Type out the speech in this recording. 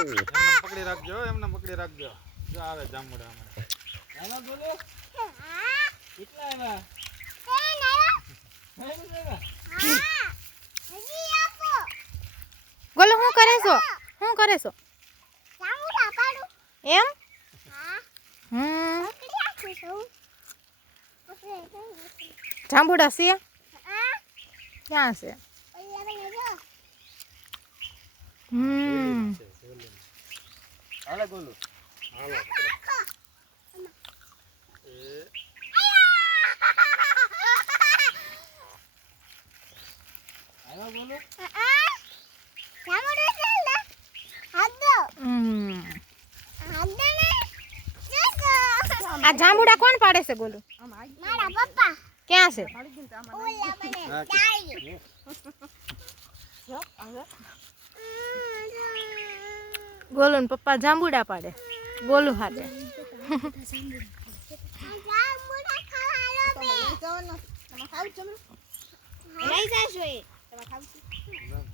પકડી રાખજો એમને પકડી રાખજો જો આવે જાંબુડા અમારે આના બોલો કેટલા આવ્યા ગોલો શું કરે છો એમ જાંબુડા છે ક્યાં છે હાલે બોલો હાલો આ જાંબુડા કોણ પાડે છે ગોલું મારા પપ્પા ક્યાં છે ઓલા મને ગોલું પપ્પા જાંબુડા પાડે ગોલું હાથે લઈ જાશો એ તમે ખાવ છો